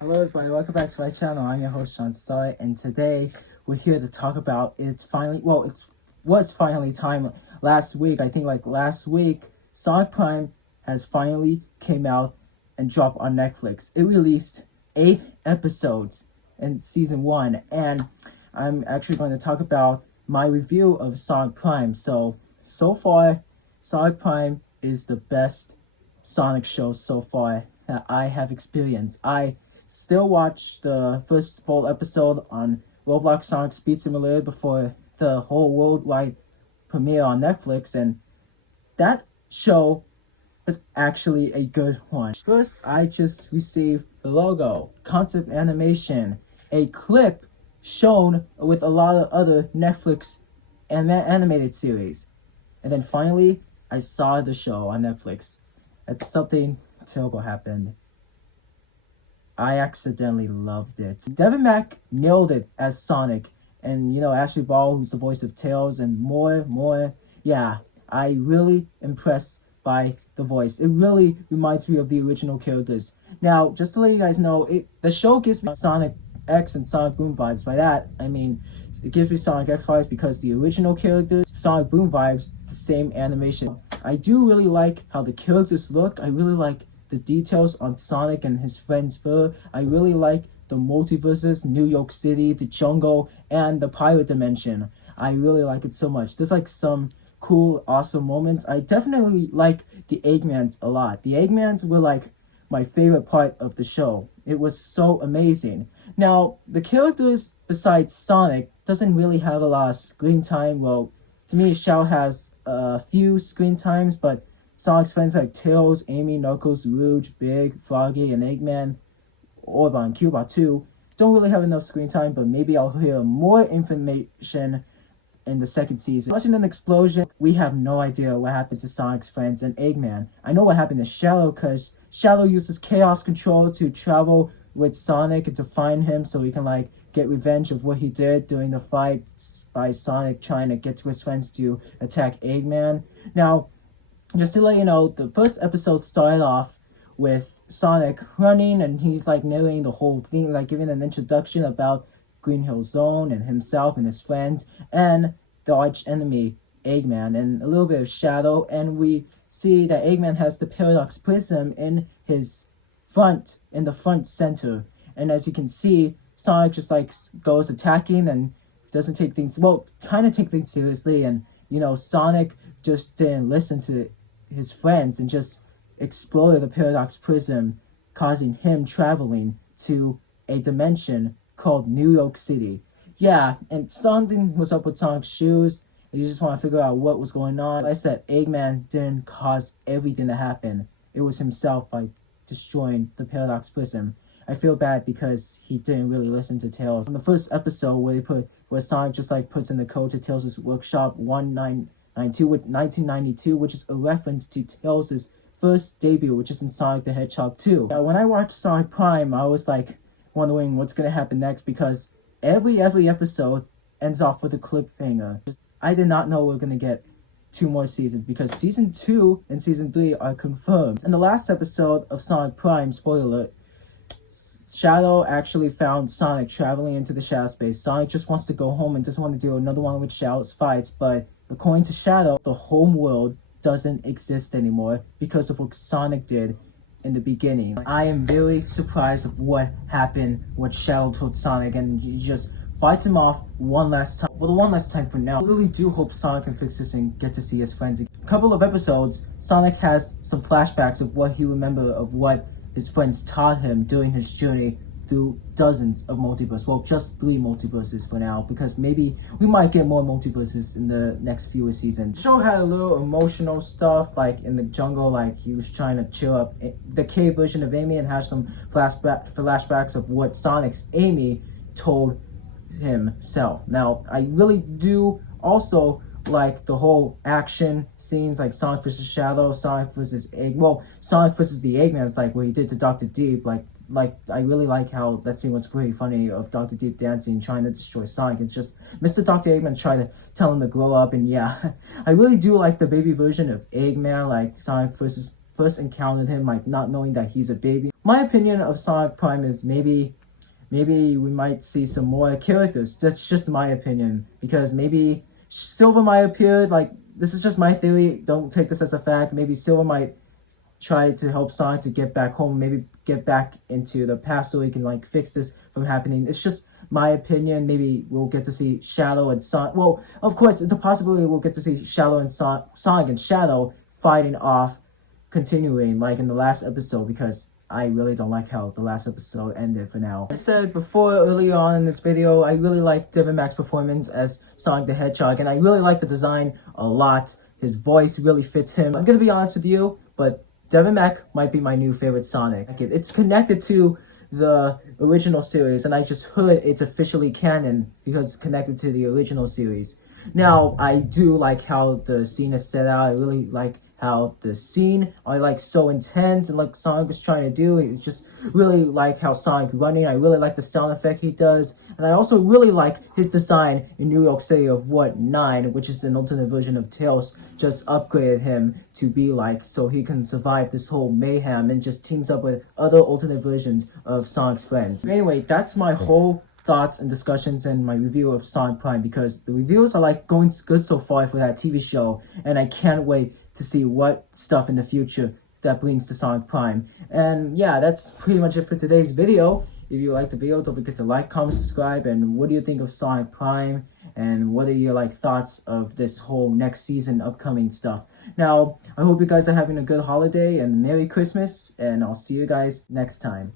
Hello everybody, welcome back to my channel. I'm your host Sean Starr, and today we're here to talk about it was finally time last week. I think like last week, Sonic Prime has finally came out and dropped on Netflix. It released 8 episodes in season 1, and I'm actually going to talk about my review of Sonic Prime. So far, Sonic Prime is the best Sonic show so far that I have experienced. I still watch the first full episode on Roblox Sonic Speed Simulator before the whole worldwide premiere on Netflix, and that show is actually a good one. First, I just received the logo, concept animation, a clip shown with a lot of other Netflix animated series, and then finally, I saw the show on Netflix. And something terrible happened. I accidentally loved it. Devin Mack nailed it as Sonic, and Ashley Ball, who's the voice of Tails, and more. Yeah, I really impressed by the voice. It really reminds me of the original characters. Now, just to let you guys know, the show gives me Sonic X and Sonic Boom vibes. By that, I mean it gives me Sonic X vibes because the original characters, Sonic Boom vibes, it's the same animation. I do really like how the characters look. I really like the details on Sonic and his friend's fur. I really like the multiverses, New York City, the jungle, and the pirate dimension. I really like it so much. There's like some cool, awesome moments. I definitely like the Eggmans a lot. The Eggmans were like my favorite part of the show. It was so amazing. Now, the characters besides Sonic doesn't really have a lot of screen time. Well, to me, Shadow has a few screen times, but Sonic's friends like Tails, Amy, Knuckles, Rouge, Big, Froggy, and Eggman, Orban, Cubot too, don't really have enough screen time, but maybe I'll hear more information in the second season. Watching an explosion, we have no idea what happened to Sonic's friends and Eggman. I know what happened to Shadow, because Shadow uses Chaos Control to travel with Sonic and to find him so he can like get revenge of what he did during the fight by Sonic trying to get to his friends to attack Eggman. Now, just to let you know, the first episode started off with Sonic running, and he's like narrating the whole thing, like giving an introduction about Green Hill Zone and himself and his friends and the arch enemy Eggman and a little bit of Shadow, and we see that Eggman has the Paradox Prism in the front center, and as you can see, Sonic just like goes attacking and doesn't take things, kind of take things seriously, and Sonic just didn't listen to his friends and just exploded the Paradox Prism, causing him traveling to a dimension called New York City. Yeah, and something was up with Sonic's shoes, and you just want to figure out what was going on. Like I said, Eggman didn't cause everything to happen. It was himself by destroying the Paradox Prism. I feel bad because he didn't really listen to Tails. In the first episode where Sonic just like puts in the code to Tails' workshop 1992, which is a reference to Tails' first debut, which is in Sonic the Hedgehog 2. Now, when I watched Sonic Prime, I was like wondering what's gonna happen next, because every episode ends off with a cliffhanger. I did not know we were gonna get 2 more seasons, because season 2 and season 3 are confirmed. In the last episode of Sonic Prime, spoiler alert, Shadow actually found Sonic traveling into the Shadow space. Sonic just wants to go home and doesn't want to do another one with Shadow's fights, but according to Shadow, the home world doesn't exist anymore because of what Sonic did in the beginning. I am very surprised of what happened, what Shadow told Sonic, and he just fights him off one last time. Well, the one last time for now. I really do hope Sonic can fix this and get to see his friends. A couple of episodes, Sonic has some flashbacks of what he remembered of what his friends taught him during his journey through dozens of multiverses. Well, just 3 multiverses for now, because maybe we might get more multiverses in the next few seasons. The show had a little emotional stuff, like in the jungle, like he was trying to cheer up the cave version of Amy, and have some flashbacks of what Sonic's Amy told himself. Now, I really do also like the whole action scenes, like Sonic versus Shadow, Sonic versus the Eggmans, like what he did to Dr. Deep. Like I really like how that scene was pretty funny, of Dr. Deep dancing, trying to destroy Sonic. It's just Mr. Dr. Eggman trying to tell him to grow up, and yeah, I really do like the baby version of Eggman, like Sonic versus first encountered him, like not knowing that he's a baby. My opinion of Sonic Prime is maybe we might see some more characters. That's just my opinion, because maybe Silver might appear. Like, this is just my theory. Don't take this as a fact. Maybe Silver might try to help Sonic to get back home, maybe get back into the past so he can like fix this from happening. It's just my opinion. Maybe we'll get to see Shadow and Sonic. Well, of course, it's a possibility we'll get to see Shadow and Sonic and Shadow fighting off, continuing like in the last episode, because I really don't like how the last episode ended for now. I said before earlier on in this video, I really like Devin Mack's performance as Sonic the Hedgehog, and I really like the design a lot. His voice really fits him. I'm gonna be honest with you, but Devin Mack might be my new favorite Sonic. It's connected to the original series, and I just heard it's officially canon because it's connected to the original series. Now, I do like how the scene is set out. I really like how the scene are like so intense and like Sonic was trying to do. It's just really like how Sonic running. I really like the sound effect he does. And I also really like his design in New York City of what 9, which is an alternate version of Tails, just upgraded him to be like, so he can survive this whole mayhem and just teams up with other alternate versions of Sonic's friends. Anyway, that's my whole thoughts and discussions and my review of Sonic Prime, because the reviews are like going good so far for that TV show, and I can't wait to see what stuff in the future that brings to Sonic Prime. And yeah, that's pretty much it for today's video. If you like the video, don't forget to like, comment, subscribe, and what do you think of Sonic Prime, and what are your like thoughts of this whole next season upcoming stuff. Now, I hope you guys are having a good holiday and Merry Christmas, and I'll see you guys next time.